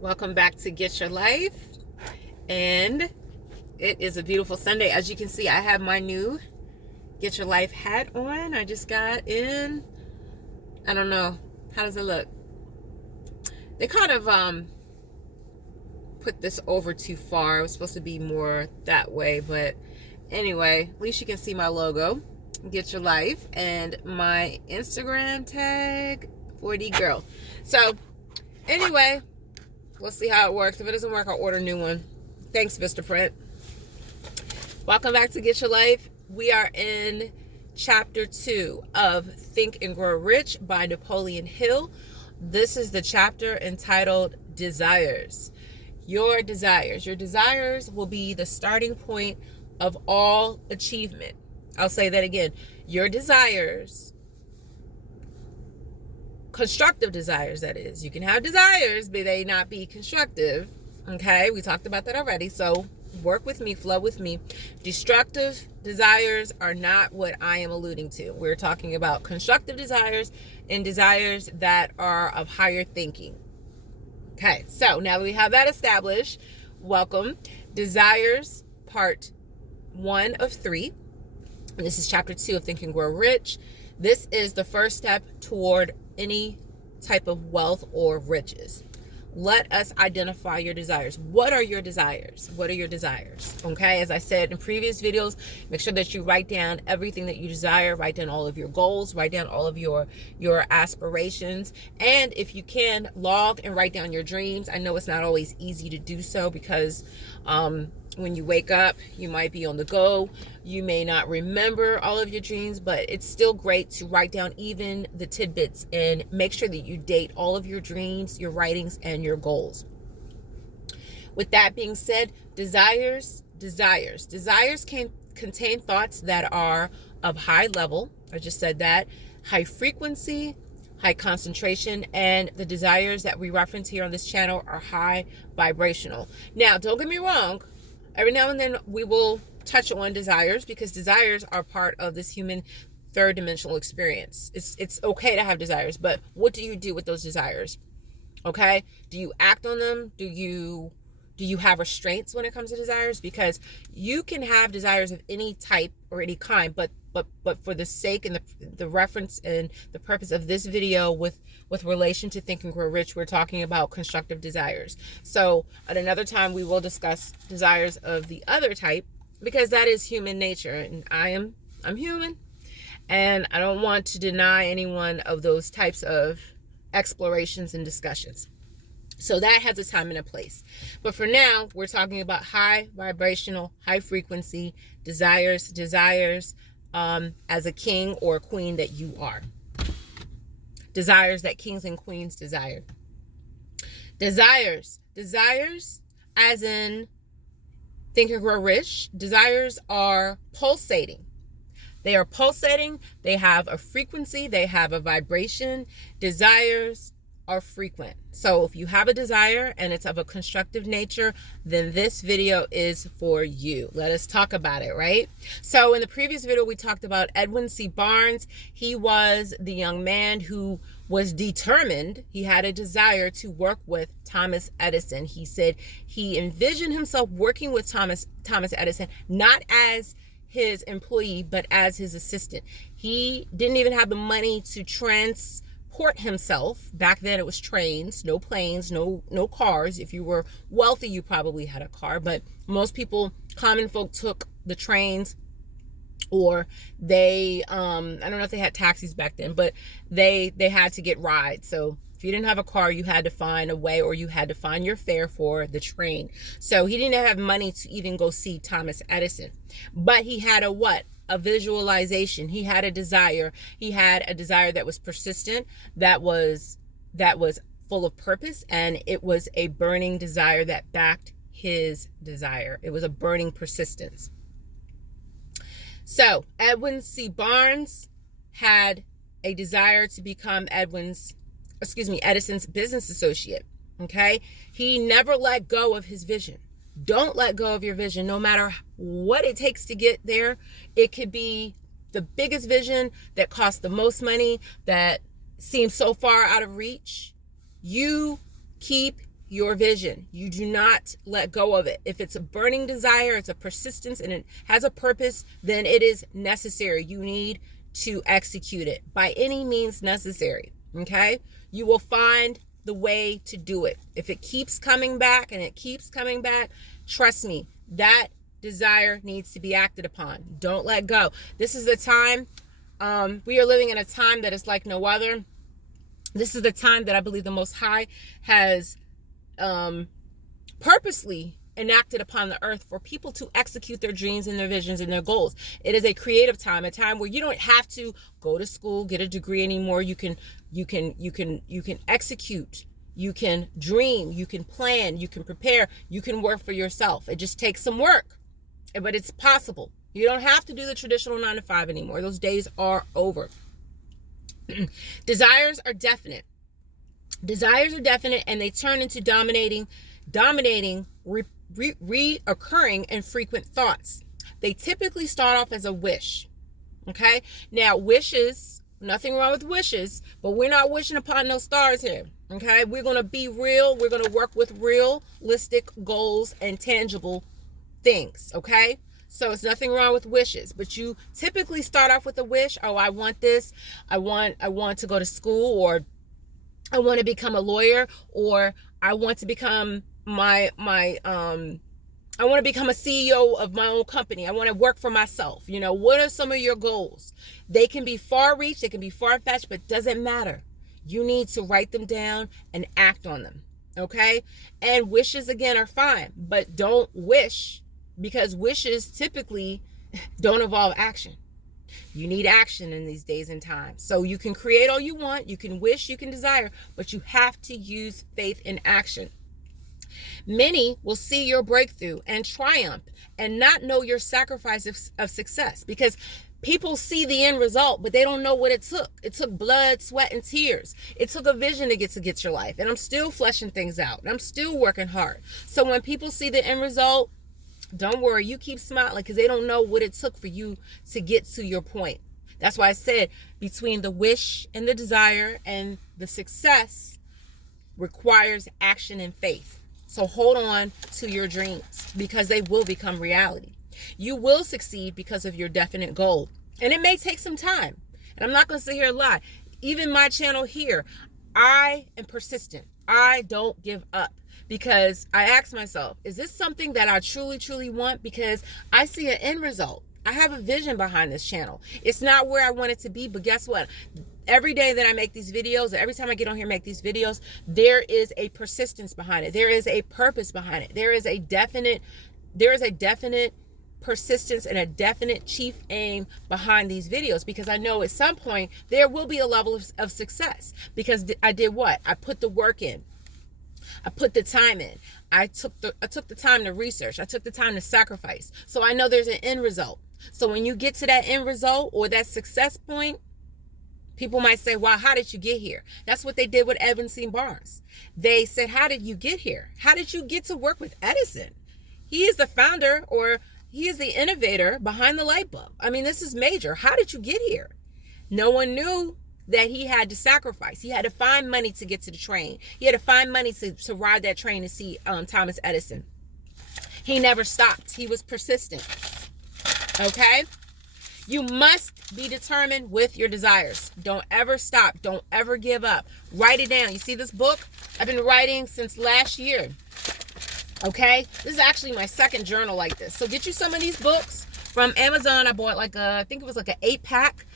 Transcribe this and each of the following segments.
Welcome back to Get Your Life. And it is a beautiful Sunday. As you can see, I have my new Get Your Life hat on. I just got in. I don't know. How does it look? They kind of put this over too far. It was supposed to be more that way. But anyway, at least you can see my logo, Get Your Life, and my Instagram tag, 4D Girl. So anyway, we'll see how it works. If it doesn't work, I'll order a new one. Thanks, Mr. Print. Welcome back to Get Your Life. We are in chapter 2 of Think and Grow Rich by Napoleon Hill. This is the chapter entitled Desires. Your desires. Your desires will be the starting point of all achievement. I'll say that again. Your desires, constructive desires, that is. You can have desires, but they not be constructive. Okay, we talked about that already. So work with me, flow with me. Destructive desires are not what I am alluding to. We're talking about constructive desires and desires that are of higher thinking. Okay, so now that we have that established, welcome. Desires, part 1 of 3. And this is chapter 2 of Think and Grow Rich. This is the first step toward any type of wealth or riches. Let us identify your desires. What are your desires? What are your desires? Okay, as I said in previous videos, make sure that you write down everything that you desire. Write down all of your goals. Write down all of your aspirations. And if you can, log and write down your dreams. I know it's not always easy to do so because when you wake up, you might be on the go. You may not remember all of your dreams, but it's still great to write down even the tidbits and make sure that you date all of your dreams, your writings, and your goals. With that being said, desires can contain thoughts that are of high level. I just said that. High frequency, high concentration, and the desires that we reference here on this channel are high vibrational. Now, don't get me wrong. Every now and then we will touch on desires because desires are part of this human third dimensional experience. It's okay to have desires, but what do you do with those desires? Okay? Do you act on them? Do you have restraints when it comes to desires? Because you can have desires of any type or any kind, but for the sake and the reference and the purpose of this video with relation to Think and Grow Rich, we're talking about constructive desires. So at another time, we will discuss desires of the other type because that is human nature. And I'm human, and I don't want to deny any one of those types of explorations and discussions. So that has a time and a place. But for now, we're talking about high vibrational, high frequency desires as a king or a queen that you are. Desires that kings and queens desire. Desires as in Think and Grow Rich. Desires are pulsating. They are pulsating. They have a frequency. They have a vibration. Desires are frequent. So if you have a desire and it's of a constructive nature, then this video is for you. Let us talk about it, right? So in the previous video, we talked about Edwin C. Barnes. He was the young man who was determined. He had a desire to work with Thomas Edison. He said he envisioned himself working with Thomas Edison, not as his employee, but as his assistant. He didn't even have the money to transport himself. Back then it was trains, no planes, no cars. If you were wealthy, you probably had a car, but most people, common folk, took the trains, or they I don't know if they had taxis back then, but they had to get rides. So if you didn't have a car, you had to find a way, or you had to find your fare for the train. So he didn't have money to even go see Thomas Edison, but he had a visualization. He had a desire. He had a desire that was persistent, that was full of purpose, and it was a burning desire that backed his desire. It was a burning persistence. So Edwin C. Barnes had a desire to become Edison's business associate. Okay? He never let go of his vision. Don't let go of your vision, no matter what it takes to get there. It could be the biggest vision that costs the most money, that seems so far out of reach. You keep your vision. You do not let go of it. If it's a burning desire, it's a persistence, and it has a purpose, then it is necessary. You need to execute it by any means necessary. Okay? You will find the way to do it. If it keeps coming back and it keeps coming back, trust me, that desire needs to be acted upon. Don't let go. This is the time. We are living in a time that is like no other. This is the time that I believe the Most High has purposely enacted upon the earth for people to execute their dreams and their visions and their goals. It is a creative time, a time where you don't have to go to school, get a degree anymore. You can execute, you can dream, you can plan, you can prepare, you can work for yourself. It just takes some work, but it's possible. You don't have to do the traditional 9 to 5 anymore. Those days are over. Desires are definite. Desires are definite, and they turn into dominating, reoccurring and frequent thoughts. They typically start off as a wish. Okay? Now, wishes, nothing wrong with wishes, but we're not wishing upon no stars here. Okay? We're going to be real. We're going to work with realistic goals and tangible things. Okay? So it's nothing wrong with wishes, but you typically start off with a wish. Oh, I want this. I want to go to school, or I want to become a lawyer, or I want to become I want to become a CEO of my own company. I want to work for myself. You know, what are some of your goals? They can be far-reached, they can be far-fetched, but it doesn't matter. You need to write them down and act on them. Okay? And wishes, again, are fine, but don't wish, because wishes typically don't involve action. You need action in these days and times. So you can create all you want, you can wish, you can desire, but you have to use faith in action. Many will see your breakthrough and triumph and not know your sacrifice of success, because people see the end result, but they don't know what it took. It took blood, sweat, and tears. It took a vision to get your life. And I'm still fleshing things out. And I'm still working hard. So when people see the end result, don't worry, you keep smiling, because they don't know what it took for you to get to your point. That's why I said between the wish and the desire and the success requires action and faith. So hold on to your dreams, because they will become reality. You will succeed because of your definite goal. And it may take some time. And I'm not going to sit here and lie. Even my channel here, I am persistent. I don't give up. Because I ask myself, is this something that I truly, truly want? Because I see an end result. I have a vision behind this channel. It's not where I want it to be, but guess what? Every day that I make these videos, every time I get on here and make these videos, there is a persistence behind it. There is a purpose behind it. There is a definite persistence and a definite chief aim behind these videos, because I know at some point there will be a level of success, because I did what? I put the work in. I put the time in. I took the time to research. I took the time to sacrifice. So I know there's an end result. So when you get to that end result or that success point, people might say, wow, how did you get here? That's what they did with Edwin C. Barnes. They said, how did you get here? How did you get to work with Edison? He is the founder, or he is the innovator behind the light bulb. I mean, this is major. How did you get here? No one knew that he had to sacrifice. He had to find money to get to the train. He had to find money to ride that train to see Thomas Edison. He never stopped. He was persistent. Okay? You must be determined with your desires. Don't ever stop. Don't ever give up. Write it down. You see this book? I've been writing since last year. Okay? This is actually my second journal like this. So get you some of these books from Amazon. I bought I think it was like an 8-pack.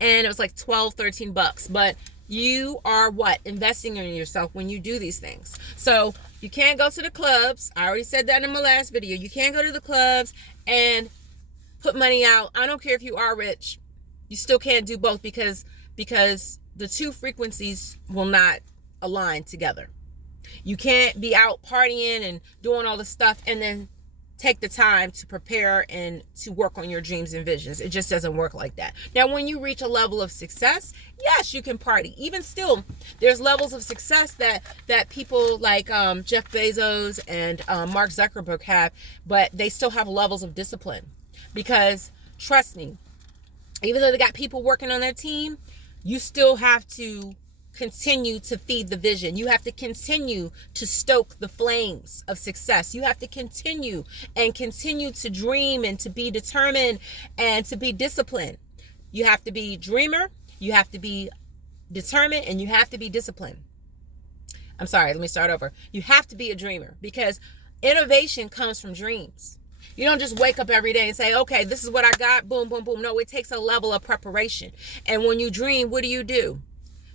And it was like $12-13. But you are what? Investing in yourself when you do these things. So you can't go to the clubs. I already said that in my last video. You can't go to the clubs and put money out. I don't care if you are rich. You still can't do both, because the two frequencies will not align together. You can't be out partying and doing all the stuff and then take the time to prepare and to work on your dreams and visions. It just doesn't work like that. Now, when you reach a level of success, yes, you can party. Even still, there's levels of success that people like Jeff Bezos and Mark Zuckerberg have, but they still have levels of discipline. Because trust me, even though they got people working on their team, you still have to continue to feed the vision. You have to continue to stoke the flames of success. You have to continue to dream and to be determined and to be disciplined. You have to be a dreamer, you have to be determined, and you have to be disciplined. I'm sorry, let me start over. You have to be a dreamer, because innovation comes from dreams. You don't just wake up every day and say, okay, this is what I got, boom, boom, boom. No, it takes a level of preparation. And when you dream, what do?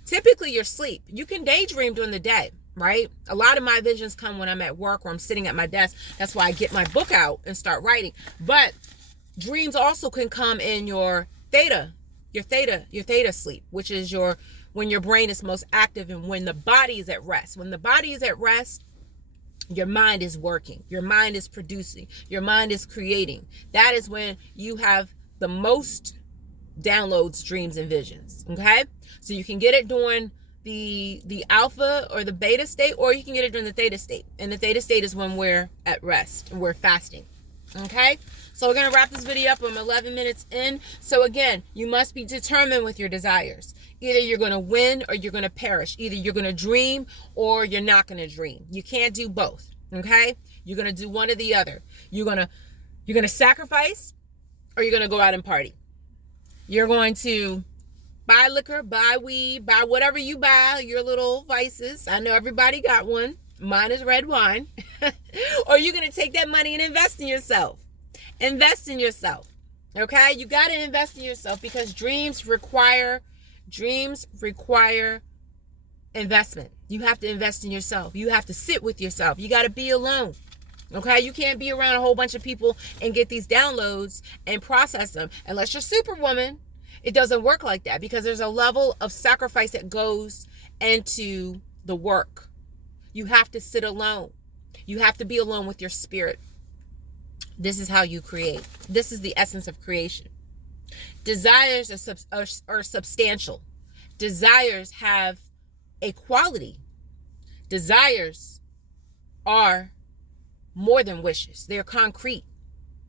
Typically, you're asleep. You can daydream during the day, right? A lot of my visions come when I'm at work or I'm sitting at my desk. That's why I get my book out and start writing. But dreams also can come in your theta sleep, which is when your brain is most active and when the body is at rest. When the body is at rest, your mind is working, your mind is producing, your mind is creating. That is when you have the most downloads, dreams, and visions. Okay, so you can get it during the alpha or the beta state, or you can get it during the theta state. And the theta state is when we're at rest and we're fasting. Okay, so we're gonna wrap this video up. I'm 11 minutes in. So again, you must be determined with your desires. Either you're going to win or you're going to perish. Either you're going to dream or you're not going to dream. You can't do both. Okay? You're going to do one or the other. You're going to sacrifice, or you're going to go out and party. You're going to buy liquor, buy weed, buy whatever you buy, your little vices. I know everybody got one. Mine is red wine. Or you're going to take that money and invest in yourself. Invest in yourself. Okay? You got to invest in yourself, because dreams require investment. You have to invest in yourself. You have to sit with yourself. You got to be alone. Okay? You can't be around a whole bunch of people and get these downloads and process them. Unless you're Superwoman, it doesn't work like that, because there's a level of sacrifice that goes into the work. You have to sit alone. You have to be alone with your spirit. This is how you create. This is the essence of creation. Desires are substantial. Desires have a quality. Desires are more than wishes. They're concrete.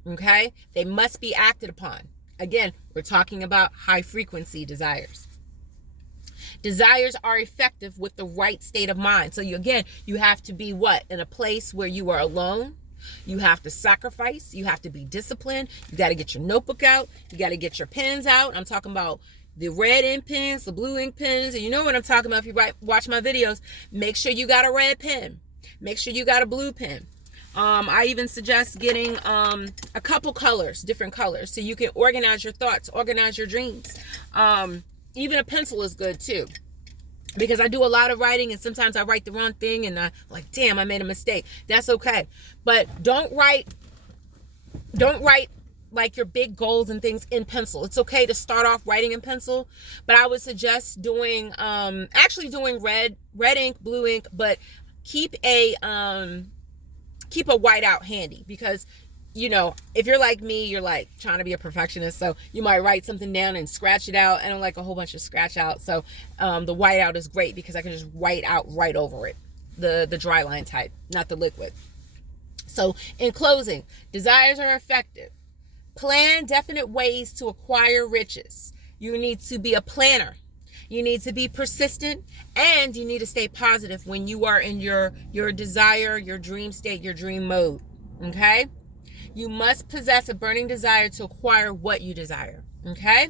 Okay? They must be acted upon. Again, we're talking about high frequency desires. Desires are effective with the right state of mind. So you have to be what? In a place where you are alone. You have to sacrifice. You have to be disciplined. You got to get your notebook out. You got to get your pens out. I'm talking about the red ink pens, the blue ink pens. And you know what I'm talking about if you watch my videos. Make sure you got a red pen. Make sure you got a blue pen. I even suggest getting a couple colors, different colors, so you can organize your thoughts, organize your dreams. Even a pencil is good too. Because I do a lot of writing, and sometimes I write the wrong thing and I'm like, damn, I made a mistake. That's okay. But don't write like your big goals and things in pencil. It's okay to start off writing in pencil, but I would suggest doing red ink, blue ink, but keep a whiteout handy, because if you're like me, you're like trying to be a perfectionist. So you might write something down and scratch it out. I don't like a whole bunch of scratch out. So the whiteout is great, because I can just white out right over it. The dry line type, not the liquid. So in closing, desires are effective. Plan definite ways to acquire riches. You need to be a planner. You need to be persistent, and you need to stay positive when you are in your desire, your dream state, your dream mode. Okay? You must possess a burning desire to acquire what you desire. Okay?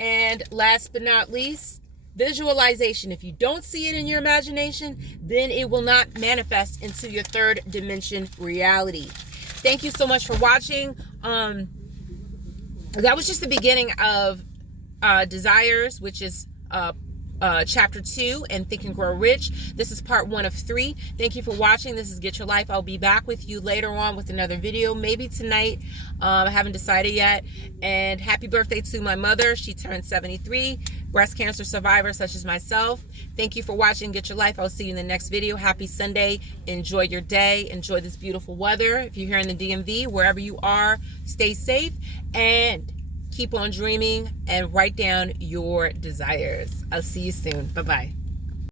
And last but not least, visualization. If you don't see it in your imagination, then it will not manifest into your third dimension reality. Thank you so much for watching. That was just the beginning of desires, which is chapter 2 and Think and Grow Rich. This is part 1 of 3. Thank you for watching. This is Get Your Life. I'll be back with you later on with another video, maybe tonight. I haven't decided yet. And happy birthday to my mother. She turned 73. Breast cancer survivor such as myself. Thank you for watching Get Your Life. I'll see you in the next video. Happy Sunday. Enjoy your day. Enjoy this beautiful weather. If you're here in the DMV, wherever you are, stay safe and keep on dreaming and write down your desires. I'll see you soon. Bye-bye.